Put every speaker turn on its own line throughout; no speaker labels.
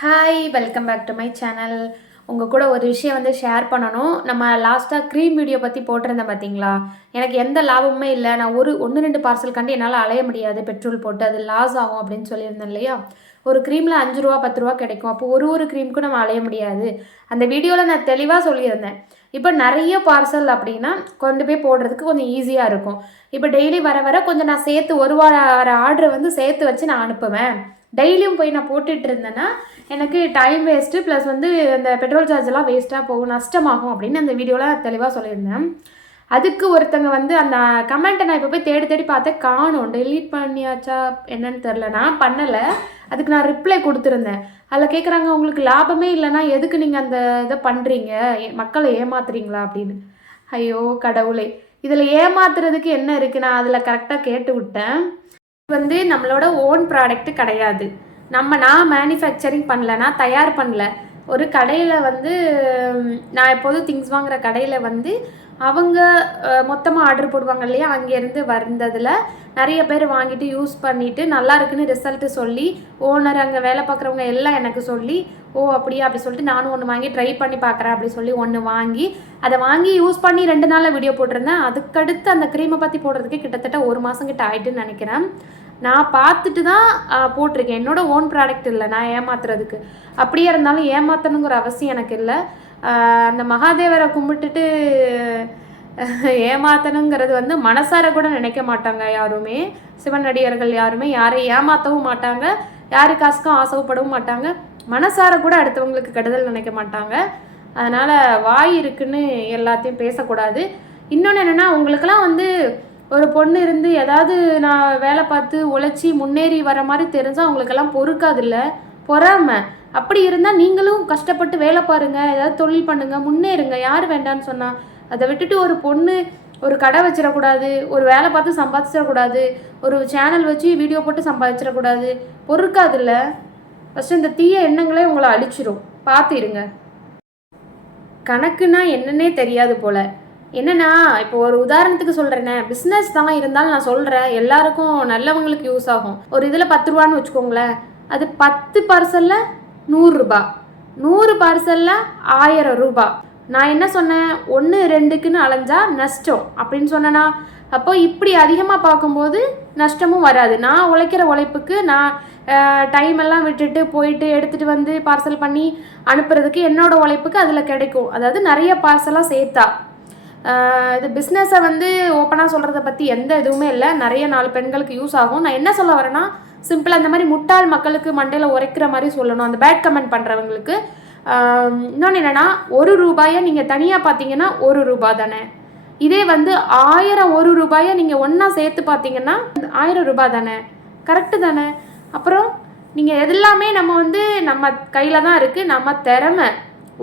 Hi welcome back to my channel உங்கள் கூட ஒரு விஷயம் வந்து ஷேர் பண்ணணும். நம்ம லாஸ்ட்டாக க்ரீம் வீடியோ பற்றி போட்டிருந்தேன் பார்த்தீங்களா எனக்கு எந்த லாபமுமே இல்லை. நான் ஒரு ஒன்று ரெண்டு பார்சல் கண்டு என்னால் அலைய முடியாது. பெட்ரோல் போட்டு அது லாஸ் ஆகும் அப்படின்னு சொல்லியிருந்தேன் இல்லையா? ஒரு க்ரீமில் அஞ்சு ரூபா பத்து ரூபா கிடைக்கும். அப்போ ஒரு ஒரு க்ரீமுக்கும் நம்ம அலைய முடியாது. அந்த வீடியோவில் நான் தெளிவாக சொல்லியிருந்தேன். இப்போ நிறைய பார்சல் அப்படின்னா கொண்டு போய் போடுறதுக்கு கொஞ்சம் ஈஸியாக இருக்கும். இப்போ டெய்லி வர வர கொஞ்சம் நான் சேர்த்து ஒரு வார வர வந்து சேர்த்து வச்சு நான் அனுப்புவேன். டெய்லியும் போய் நான் போட்டுட்டு இருந்தேன்னா எனக்கு டைம் வேஸ்ட்டு ப்ளஸ் வந்து அந்த பெட்ரோல் சார்ஜ் எல்லாம் வேஸ்ட்டாக போகும் நஷ்டமாகும் அப்படின்னு அந்த வீடியோவில் தெளிவாக சொல்லியிருந்தேன். அதுக்கு ஒருத்தங்க வந்து அந்த கமெண்ட்டை நான் இப்போ போய் தேடி தேடி பார்த்தேன். காணோம் டெலீட் பண்ணியாச்சா என்னன்னு தெரில நான் பண்ணலை. அதுக்கு நான் ரிப்ளை கொடுத்துருந்தேன். அதில் கேட்குறாங்க உங்களுக்கு லாபமே இல்லைன்னா எதுக்கு நீங்கள் அந்த இதை பண்ணுறீங்க மக்களை ஏமாத்துறீங்களா? அப்படின்னு. ஐயோ கடவுளே. இதில் ஏமாத்துறதுக்கு என்ன இருக்குது நான் அதில் கரெக்டாக கேட்டு விட்டேன். வந்து நம்மளோட ஓன் ப்ராடக்ட் கிடையாது. நம்ம நான் மேனுஃபேக்சரிங் பண்ணல நான் தயார் பண்ணல. ஒரு கடையில் வந்து நான் எப்போதும் திங்ஸ் வாங்குற கடையில் வந்து அவங்க மொத்தமாக ஆர்டர் போடுவாங்க இல்லையா? அங்கேருந்து வந்ததில் நிறைய பேர் வாங்கிட்டு யூஸ் பண்ணிவிட்டு நல்லா இருக்குன்னு ரிசல்ட்டு சொல்லி ஓனர் அங்கே வேலை பார்க்குறவங்க எல்லாம் எனக்கு சொல்லி ஓ அப்படியா? அப்படி சொல்லிட்டு நானும் ஒன்று வாங்கி ட்ரை பண்ணி பார்க்குறேன் அப்படி சொல்லி ஒன்று வாங்கி அதை வாங்கி யூஸ் பண்ணி ரெண்டு நாளில் வீடியோ போட்டிருந்தேன். அதுக்கடுத்து அந்த க்ரீமை பற்றி போடுறதுக்கு கிட்டத்தட்ட ஒரு மாதம் கிட்ட ஆகிட்டுன்னு நினைக்கிறேன். நான் பார்த்துட்டு தான் போட்டிருக்கேன். என்னோட ஓன் ப்ராடக்ட் இல்லை நான் ஏமாத்துறதுக்கு. அப்படியே இருந்தாலும் ஏமாத்தணுங்கிற அவசியம் எனக்கு இல்லை. அந்த மகாதேவரை கும்பிட்டுட்டு ஏமாத்தணுங்கிறது வந்து மனசார கூட நினைக்க மாட்டாங்க யாருமே. சிவனடியார்கள் யாருமே யாரை ஏமாற்றவும் மாட்டாங்க. யாரு காசுக்கும் ஆசைப்படவும் மாட்டாங்க. மனசார கூட அடுத்தவங்களுக்கு கெடுதல் நினைக்க மாட்டாங்க. அதனால் வாய் இருக்குன்னு எல்லாத்தையும் பேசக்கூடாது. இன்னொன்று என்னென்னா உங்களுக்கெல்லாம் வந்து ஒரு பொண்ணு இருந்து ஏதாவது நான் வேலை பார்த்து உழைச்சி முன்னேறி வர மாதிரி தெரிஞ்சால் அவங்களுக்கெல்லாம் பொறுக்காதுல்ல? பொறாம. அப்படி இருந்தால் நீங்களும் கஷ்டப்பட்டு வேலை பாருங்கள் ஏதாவது தொழில் பண்ணுங்கள் முன்னேறுங்க. யார் வேண்டான்னு சொன்னால் அதை விட்டுட்டு ஒரு பொண்ணு ஒரு கடை வச்சிடக்கூடாது ஒரு வேலை பார்த்து சம்பாதிச்சிடக்கூடாது ஒரு சேனல் வச்சு வீடியோ போட்டு சம்பாதிச்சிடக்கூடாது. பொறுக்காதுல்ல. ஃபஸ்ட்டு இந்த தீய எண்ணங்களே உங்களை அழிச்சிரும். பார்த்து இருங்க. என்னன்னே தெரியாது போல. என்னன்னா இப்போ ஒரு உதாரணத்துக்கு சொல்கிறேனே பிஸ்னஸ் தான் இருந்தாலும் நான் சொல்கிறேன் எல்லாருக்கும் நல்லவங்களுக்கு யூஸ் ஆகும். ஒரு இதில் பத்து ரூபான்னு வச்சுக்கோங்களேன் அது பத்து பார்சலில் நூறுரூபா நூறு பார்சலில் ஆயிரம் ரூபாய் நான் என்ன சொன்னேன்? ஒன்று ரெண்டுக்குன்னு அலைஞ்சா நஷ்டம். அப்படின்னு சொன்னேன்னா அப்போ இப்படி அதிகமாக பார்க்கும்போது நஷ்டமும் வராது. நான் உழைக்கிற உழைப்புக்கு நான் டைம் எல்லாம் விட்டுட்டு போயிட்டு எடுத்துகிட்டு வந்து பார்சல் பண்ணி அனுப்புறதுக்கு என்னோட உழைப்புக்கு அதில் கிடைக்கும். அதாவது நிறைய பார்சலாக சேர்த்தா. இது பிஸ்னஸை வந்து ஓப்பனாக சொல்கிறத பற்றி எந்த இதுவுமே இல்லை. நிறைய நாலு பெண்களுக்கு யூஸ் ஆகும். நான் என்ன சொல்ல வரேன்னா சிம்பிளாக இந்த மாதிரி முட்டாள் மக்களுக்கு மண்டையில் உரைக்கிற மாதிரி சொல்லணும். அந்த பேட் கமெண்ட் பண்ணுறவங்களுக்கு இன்னொன்று என்னென்னா ஒரு ரூபாயை நீங்கள் தனியாக பார்த்தீங்கன்னா ஒரு ரூபா தானே. இதே வந்து ஆயிரம் ஒரு ரூபாயை நீங்கள் ஒன்றா சேர்த்து பார்த்தீங்கன்னா ஆயிரம் ரூபாய் தானே. கரெக்டு தானே. அப்புறம் நீங்கள் எல்லாமே நம்ம வந்து நம்ம கையில் தான் இருக்குது நம்ம திறமை.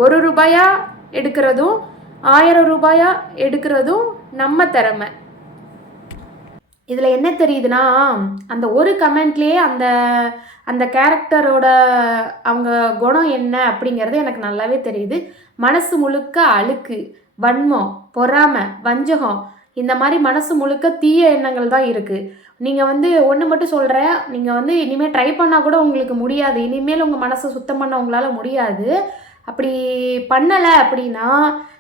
ஒரு ரூபாயாக எடுக்கிறதும் ஆயிரம் ரூபாயா எடுக்கிறதும் நம்ம திறமை. இதில் என்ன தெரியுதுன்னா அந்த ஒரு கமெண்ட்லேயே அந்த அந்த கேரக்டரோட அவங்க குணம் என்ன அப்படிங்கிறது எனக்கு நல்லாவே தெரியுது. மனசு முழுக்க அழுக்கு வன்மம் பொறாமை வஞ்சகம் இந்த மாதிரி மனசு முழுக்க தீய எண்ணங்கள் தான் இருக்குது நீங்கள் வந்து ஒன்று மட்டும் சொல்கிறேன் நீங்கள் வந்து இனிமேல் ட்ரை பண்ணால் கூட உங்களுக்கு முடியாது. இனிமேல் உங்கள் மனசை சுத்தம் பண்ண உங்களால் முடியாது. அப்படி பண்ணலை அப்படின்னா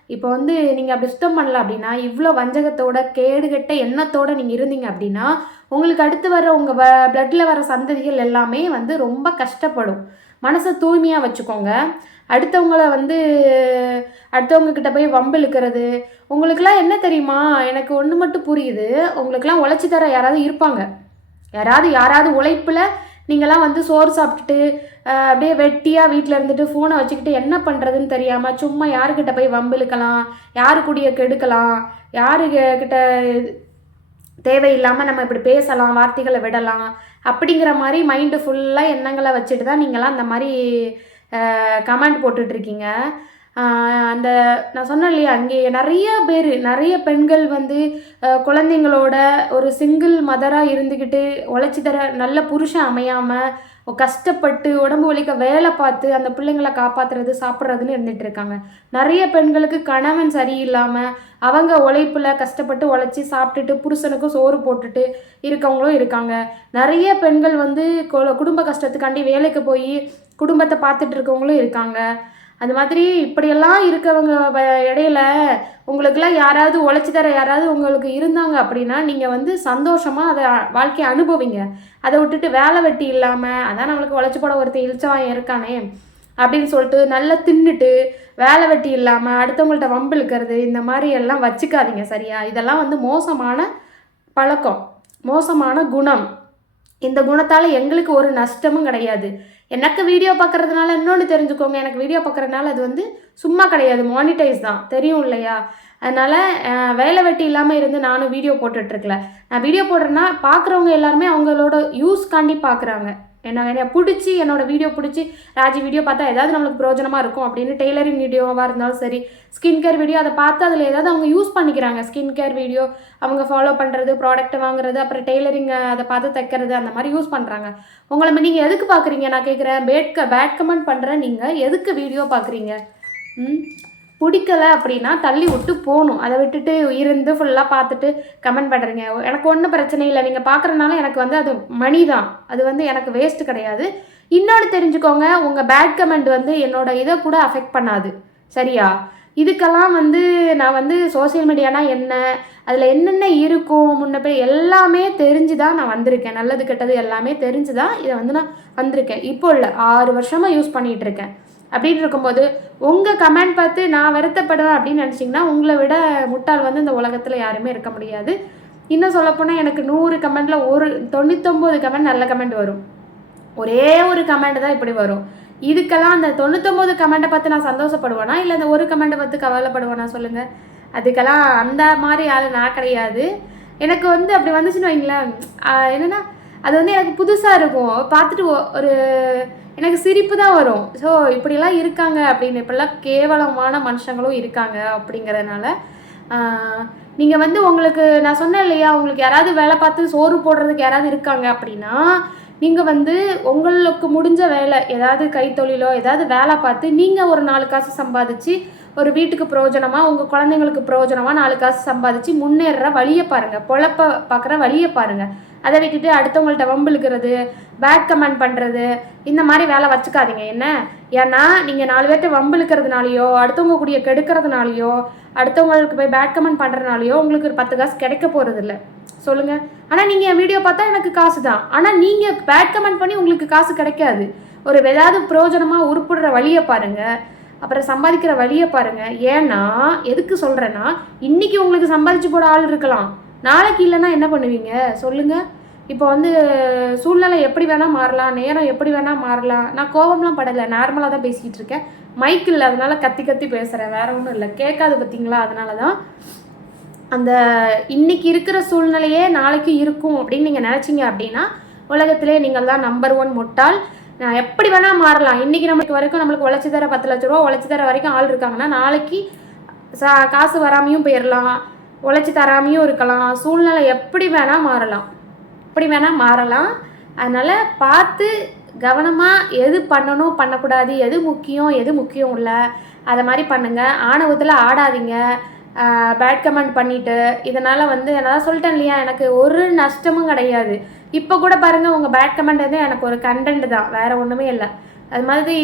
இப்போ வந்து நீங்கள் அப்படி சுத்தம் பண்ணல அப்படின்னா இவ்வளோ வஞ்சகத்தோட கேடுகெட்ட எண்ணத்தோடு நீங்கள் இருந்தீங்க அப்படின்னா உங்களுக்கு அடுத்து வர உங்கள் வ பிளட்டில் வர சந்ததிகள் எல்லாமே வந்து ரொம்ப கஷ்டப்படும். மனசை தூய்மையாக வச்சுக்கோங்க. அடுத்தவங்களை வந்து அடுத்தவங்கக்கிட்ட போய் வம்பு இழுக்கிறது. உங்களுக்கெல்லாம் என்ன தெரியுமா? எனக்கு ஒன்று மட்டும் புரியுது. உங்களுக்குலாம் உழைச்சி தர யாராவது இருப்பாங்க. யாராவது யாராவது உழைப்பில் நீங்களாம் வந்து சோறு சாப்பிட்டுட்டு அப்படியே வெட்டியாக வீட்டில் இருந்துட்டு ஃபோனை வச்சுக்கிட்டு என்ன பண்ணுறதுன்னு தெரியாமல் சும்மா யாருக்கிட்ட போய் வம்பிழுக்கலாம் யாரு கூடிய கெடுக்கலாம் யாரு கிட்ட தேவையில்லாமல் நம்ம இப்படி பேசலாம் வார்த்தைகளை விடலாம் அப்படிங்கிற மாதிரி மைண்டு ஃபுல்லாக எண்ணங்களை வச்சுட்டு தான் நீங்களாம் அந்த மாதிரி கமெண்ட் போட்டுட்ருக்கீங்க அந்த நான் சொன்னேன் இல்லையா அங்கே நிறைய பேர் நிறைய பெண்கள் வந்து குழந்தைங்களோட ஒரு சிங்கிள் மதராக இருந்துக்கிட்டு உழைச்சி தர நல்ல புருஷன் அமையாமல் கஷ்டப்பட்டு உடம்பு வலிக்க வேலை பார்த்து அந்த பிள்ளைங்களை காப்பாத்துறது சாப்பிட்றதுன்னு இருந்துட்டு இருக்காங்க. நிறைய பெண்களுக்கு கணவன் சரியில்லாமல் அவங்க உழைப்பில் கஷ்டப்பட்டு உழைச்சி சாப்பிட்டுட்டு புருஷனுக்கும் சோறு போட்டுட்டு இருக்கவங்களும் இருக்காங்க. நிறைய பெண்கள் வந்து கொ- குடும்ப கஷ்டத்துக்காண்டி வேலைக்கு போய் குடும்பத்தை பார்த்துட்டு இருக்கவங்களும் இருக்காங்க. அந்த மாதிரி இப்படியெல்லாம் இருக்கவங்க வ- இடையில உங்களுக்கெல்லாம் யாராவது உழைச்சி தர யாராவது உங்களுக்கு இருந்தாங்க அப்படின்னா நீங்கள் வந்து சந்தோஷமாக அதை வாழ்க்கையை அனுபவிங்க. அதை விட்டுட்டு வேலை வெட்டி இல்லாமல் அதான் நம்மளுக்கு உழைச்சி போட ஒருத்தர் இழிச்சவன் இருக்கானே அப்படின்னு சொல்லிட்டு நல்லா தின்னுட்டு வேலை வெட்டி இல்லாமல் அடுத்தவங்கள்ட்ட வம்பு இழுக்கிறது இந்த மாதிரி எல்லாம் வச்சுக்காதீங்க சரியா? இதெல்லாம் வந்து மோசமான பழக்கம் மோசமான குணம். இந்த குணத்தால் எங்களுக்கு ஒரு நஷ்டமும் கிடையாது. எனக்கு வீடியோ பார்க்கறதுனால இன்னொன்று தெரிஞ்சுக்கோங்க. எனக்கு வீடியோ பார்க்கறதுனால அது வந்து சும்மா கிடையாது. மானிட்டைஸ் தான். தெரியும் இல்லையா? அதனால் வேலை வெட்டி இல்லாமல் இருந்து நானும் வீடியோ போட்டுட்ருக்கல நான் வீடியோ போடுறேன்னா பார்க்குறவங்க எல்லாருமே அவங்களோட யூஸ்காண்டி பார்க்குறாங்க என்ன வேணா பிடிச்சி என்னோடய வீடியோ பிடிச்சி ராஜி வீடியோ பார்த்தா ஏதாவது நம்மளுக்கு பிரயோஜனமாக இருக்கும் அப்படின்னு டெய்லரிங் வீடியோவாக இருந்தாலும் சரி ஸ்கின் கேர் வீடியோ அதை பார்த்து அதில் ஏதாவது அவங்க யூஸ் பண்ணிக்கிறாங்க. ஸ்கின் கேர் வீடியோ அவங்க ஃபாலோ பண்ணுறது ப்ராடக்ட் வாங்குறது அப்புறம் டெய்லரிங் அதை பார்த்து தைக்கிறது அந்த மாதிரி யூஸ் பண்ணுறாங்க உங்களை நீங்கள் எதுக்கு பார்க்குறீங்க? நான் கேட்குறேன் பேட் பேட் கமெண்ட் பண்ணுறேன் நீங்கள் எதுக்கு வீடியோ பார்க்குறீங்க? ம்? பிடிக்கல அப்படின்னா தள்ளி விட்டு போகணும். அதை விட்டுட்டு இருந்து ஃபுல்லாக பார்த்துட்டு கமெண்ட் பண்ணுறீங்க எனக்கு ஒன்றும் பிரச்சனை இல்லை. நீங்கள் பார்க்குறதுனால எனக்கு வந்து அது மணி தான். அது வந்து எனக்கு வேஸ்ட் கிடையாது. இன்னொன்று தெரிஞ்சுக்கோங்க உங்கள் பேட் கமெண்ட் வந்து என்னோட இதை கூட அஃபெக்ட் பண்ணாது. சரியா? இதுக்கெல்லாம் வந்து நான் வந்து சோஷியல் மீடியானா என்ன? அதில் என்னென்ன இருக்கும்? முன்னப்ப எல்லாமே தெரிஞ்சு தான் நான் வந்திருக்கேன். நல்லது கெட்டது எல்லாமே தெரிஞ்சு தான் இதை வந்து நான் வந்திருக்கேன். இப்போ இல்லை ஆறு வருஷமாக யூஸ் பண்ணிகிட்டு இருக்கேன். அப்படின்னு இருக்கும்போது உங்கள் கமெண்ட் பார்த்து நான் வருத்தப்படுவேன் அப்படின்னு நினச்சிங்கன்னா உங்களை விட முட்டாள் வந்து இந்த உலகத்தில் யாருமே இருக்க முடியாது. இன்னும் சொல்லப்போனால் எனக்கு நூறு கமெண்ட்டில் ஒரு தொண்ணூத்தொம்பது கமெண்ட் நல்ல கமெண்ட் வரும். ஒரே ஒரு கமெண்ட் தான் இப்படி வரும். இதுக்கெல்லாம் அந்த தொண்ணூத்தொம்பது கமெண்ட்டை பார்த்து நான் சந்தோஷப்படுவேனா? இல்லை அந்த ஒரு கமெண்ட்டை பார்த்து கவலைப்படுவேனா? சொல்லுங்கள் அதுக்கெல்லாம் அந்த மாதிரி ஆள் நான் கிடையாது. எனக்கு வந்து அப்படி வந்துச்சுன்னு வைங்களேன். என்னென்னா அது வந்து எனக்கு புதுசாக இருக்கும். பார்த்துட்டு ஒரு எனக்கு சிரிப்பு தான் வரும். ஸோ இப்படிலாம் இருக்காங்க அப்படின்னு இப்படிலாம் கேவலமான மனுஷங்களும் இருக்காங்க அப்படிங்கிறதுனால நீங்கள் வந்து உங்களுக்கு நான் சொன்னேன் இல்லையா உங்களுக்கு யாராவது வேலை பார்த்து சோறு போடுறதுக்கு யாராவது இருக்காங்க அப்படின்னா நீங்கள் வந்து உங்களுக்கு முடிஞ்ச வேலை ஏதாவது கைத்தொழிலோ ஏதாவது வேலை பார்த்து நீங்கள் ஒரு நாலு காசு சம்பாதிச்சு ஒரு வீட்டுக்கு பிரயோஜனமாக உங்கள் குழந்தைங்களுக்கு பிரயோஜனமாக நாலு காசு சம்பாதிச்சு முன்னேறுற வழியை பாருங்கள் பொழப்ப பார்க்குற வழியை பாருங்கள் அதை விட்டுட்டு அடுத்தவங்கள்ட்ட வம்பிழுக்கிறது பேட் கமெண்ட் பண்ணுறது இந்த மாதிரி வேலை வச்சுக்காதீங்க. என்ன? ஏன்னா நீங்கள் நாலு பேர்ட்ட வம்பிழுக்கிறதுனாலையோ அடுத்தவங்க கூடிய கெடுக்கிறதுனாலையோ அடுத்தவங்களுக்கு போய் பேட் கமெண்ட் பண்ணுறதுனாலையோ உங்களுக்கு ஒரு பத்து காசு கிடைக்க போகிறதில்ல சொல்லுங்கள் ஆனால் நீங்கள் என் வீடியோ பார்த்தா எனக்கு காசு தான். ஆனால் நீங்கள் பேட் கமெண்ட் பண்ணி உங்களுக்கு காசு கிடைக்காது. ஒரு ஏதாவது பிரயோஜனமாக உருப்படுற வழியை பாருங்கள் அப்புறம் சம்பாதிக்கிற வழியை பாருங்கள் ஏன்னா எதுக்கு சொல்கிறேன்னா இன்றைக்கி உங்களுக்கு சம்பாதிச்சு போட ஆள் இருக்கலாம். நாளைக்கு இல்லைன்னா என்ன பண்ணுவீங்க? சொல்லுங்கள் இப்போ வந்து சூழ்நிலை எப்படி வேணால் மாறலாம் நேரம் எப்படி வேணால் மாறலாம். நான் கோவம்லாம் படலை நார்மலாக தான் பேசிக்கிட்டு இருக்கேன். மைக் இல்லை அதனால் கத்தி கத்தி பேசுகிறேன் வேற ஒன்றும் இல்லை. கேட்காது பார்த்தீங்களா அதனால தான் அந்த இன்னைக்கு இருக்கிற சூழ்நிலையே நாளைக்கு இருக்கும் அப்படின்னு நீங்கள் நினச்சிங்க அப்படின்னா உலகத்திலே நீங்கள் தான் நம்பர் ஒன் முட்டாள். நான் எப்படி வேணால் மாறலாம். இன்றைக்கி நம்மளுக்கு வரைக்கும் நம்மளுக்கு உழைச்சி தர பத்து லட்ச ரூபா உழைச்சி தர வரைக்கும் ஆள் இருக்காங்கன்னா நாளைக்கு சா காசு வராமையும் போயிடலாம் உழைச்சி தராமையும் இருக்கலாம். சூழ்நிலை எப்படி வேணால் மாறலாம். எப்படி வேணால் மாறலாம். அதனால் பார்த்து கவனமாக எது பண்ணணும் பண்ணக்கூடாது எது முக்கியம் எது முக்கியம் இல்லை அதை மாதிரி பண்ணுங்கள் ஆணவத்தில் ஆடாதீங்க. பேட் கமெண்ட் பண்ணிவிட்டு இதனால் வந்து நான் சொல்லிட்டேன் இல்லையா எனக்கு ஒரு நஷ்டமும் கிடையாது. இப்போ கூட பாருங்கள் உங்கள் பேட் கமெண்ட் வந்து எனக்கு ஒரு கண்டென்ட் தான் வேறு ஒன்றுமே இல்லை. அது மாதிரி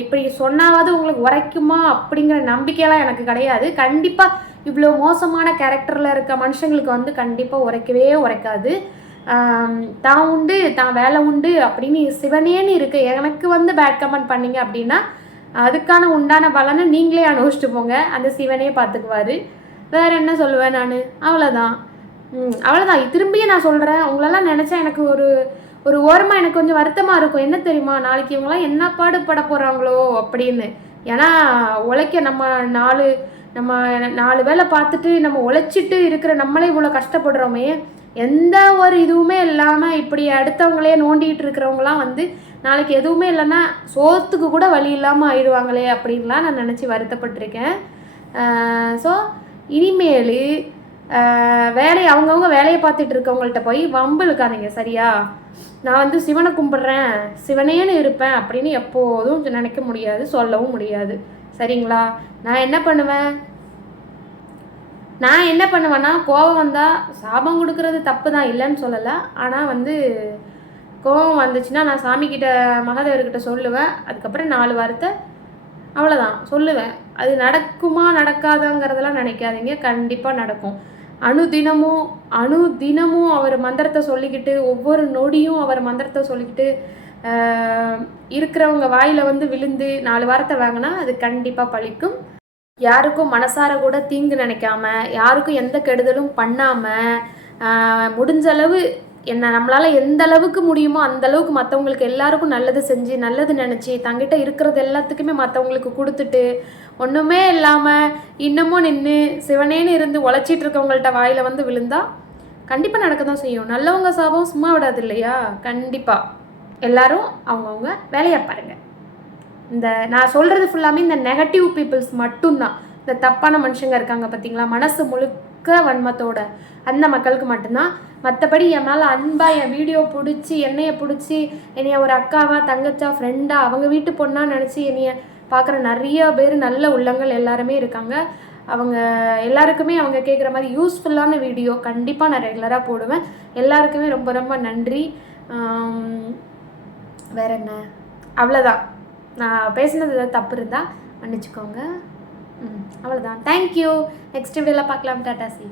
இப்படி சொன்னாவது உங்களுக்கு உரைக்குமா அப்படிங்கிற நம்பிக்கையெல்லாம் எனக்கு கிடையாது. கண்டிப்பாக இவ்வளோ மோசமான கேரக்டரில் இருக்க மனுஷங்களுக்கு வந்து கண்டிப்பாக உரைக்கவே உரைக்காது. தான் உண்டு தான் வேலை உண்டு அப்படின்னு சிவனேன்னு இருக்கு. எனக்கு வந்து பேட் கமெண்ட் பண்ணீங்க அப்படின்னா அதுக்கான உண்டான பலனை நீங்களே அனுபவிச்சுட்டு போங்க. அந்த சிவனே பார்த்துக்குவாரு. வேற என்ன சொல்லுவேன் நான்? அவ்வளோதான் அவ்வளோதான் திரும்பியும் நான் சொல்கிறேன் உங்களெல்லாம் நினச்சா எனக்கு ஒரு ஒரு ஓரமாக எனக்கு கொஞ்சம் வருத்தமாக இருக்கும். என்ன தெரியுமா? நாளைக்கு இவங்களாம் என்ன பாடுபட போகிறாங்களோ அப்படின்னு. ஏன்னா உழைக்க நம்ம நாலு நம்ம நாலு வேலை பார்த்துட்டு நம்ம உழைச்சிட்டு இருக்கிற நம்மளே இவ்வளோ கஷ்டப்படுறோமே எந்த ஒரு இதுவுமே இல்லாமல் இப்படி அடுத்தவங்களே நோண்டிகிட்டு இருக்கிறவங்களாம் வந்து நாளைக்கு எதுவுமே இல்லைன்னா சோத்துக்கு கூட வழி இல்லாமல் ஆயிடுவாங்களே அப்படின்லாம் நான் நினச்சி வருத்தப்பட்டிருக்கேன். ஸோ இனிமேல் வேலையை அவங்கவுங்க வேலையை பார்த்துட்டு இருக்கவங்கள்ட்ட போய் வம்பு இருக்காதீங்க சரியா? நான் வந்து சிவனை கும்பிட்றேன் சிவனேன்னு இருப்பேன் அப்படின்னு எப்போதும் நினைக்க முடியாது சொல்லவும் முடியாது. சரிங்களா? நான் என்ன பண்ணுவேன்? நான் என்ன பண்ணுவேன்னா கோபம் வந்தால் சாபம் கொடுக்கறது தப்பு தான் இல்லைன்னு சொல்லலை. ஆனால் வந்து கோபம் வந்துச்சுன்னா நான் சாமிக்கிட்ட மகாதேவர்கிட்ட சொல்லுவேன். அதுக்கப்புறம் நாலு வாரத்தை அவ்வளோதான் சொல்லுவேன். அது நடக்குமா நடக்காதாங்கிறதெல்லாம் நினைக்காதீங்க. கண்டிப்பாக நடக்கும். அணு தினமும் அணு தினமும் அவர் மந்திரத்தை சொல்லிக்கிட்டு ஒவ்வொரு நொடியும் அவர் மந்திரத்தை சொல்லிக்கிட்டு இருக்கிறவங்க வாயில் வந்து விழுந்து நாலு வாரத்தை வாங்கினா அது கண்டிப்பாக பழிக்கும். யாருக்கும் மனசார கூட தீங்கு நினைக்காம யாருக்கும் எந்த கெடுதலும் பண்ணாமல் முடிஞ்ச அளவு என்ன நம்மளால் எந்த அளவுக்கு முடியுமோ அந்த அளவுக்கு மற்றவங்களுக்கு எல்லாருக்கும் நல்லது செஞ்சு நல்லது நினச்சி தங்கிட்ட இருக்கிறது எல்லாத்துக்குமே மற்றவங்களுக்கு கொடுத்துட்டு ஒன்றுமே இல்லாமல் இன்னமும் நின்று சிவனேன்னு இருந்து உழைச்சிட்டு இருக்கவங்கள்ட்ட வாயில் வந்து விழுந்தா கண்டிப்பாக நடக்க தான் செய்யும். நல்லவங்க சாபம் சும்மா விடாது இல்லையா? கண்டிப்பாக எல்லாரும் அவங்கவுங்க வேலையை பாருங்கள் இந்த நான் சொல்கிறது ஃபுல்லாமே இந்த நெகட்டிவ் பீப்புள்ஸ் மட்டும்தான். இந்த தப்பான மனுஷங்க இருக்காங்க பார்த்தீங்களா மனசு முழு முழுக்க வன்மத்தோட. அந்த மக்களுக்கு மட்டும்தான். மற்றபடி என் மேலே அன்பாக என் வீடியோ பிடிச்சி என்னையை பிடிச்சி என்னைய ஒரு அக்காவா தங்கச்சா ஃப்ரெண்டாக அவங்க வீட்டு பொண்ணா நினச்சி என்னைய பார்க்குற நிறைய பேர் நல்ல உள்ளங்கள் எல்லாருமே இருக்காங்க. அவங்க எல்லாருக்குமே அவங்க கேட்குற மாதிரி யூஸ்ஃபுல்லான வீடியோ கண்டிப்பாக நான் ரெகுலராக போடுவேன். எல்லாருக்குமே ரொம்ப ரொம்ப நன்றி. வேற என்ன? அவ்வளோதான் நான் பேசுனது ஏதாவது தப்பு இருந்தால் மன்னிச்சுக்கோங்க. அவ்வளோதான் தேங்க்யூ நெக்ஸ்ட் வீடியோவில் பார்க்கலாம் டாட்டா சி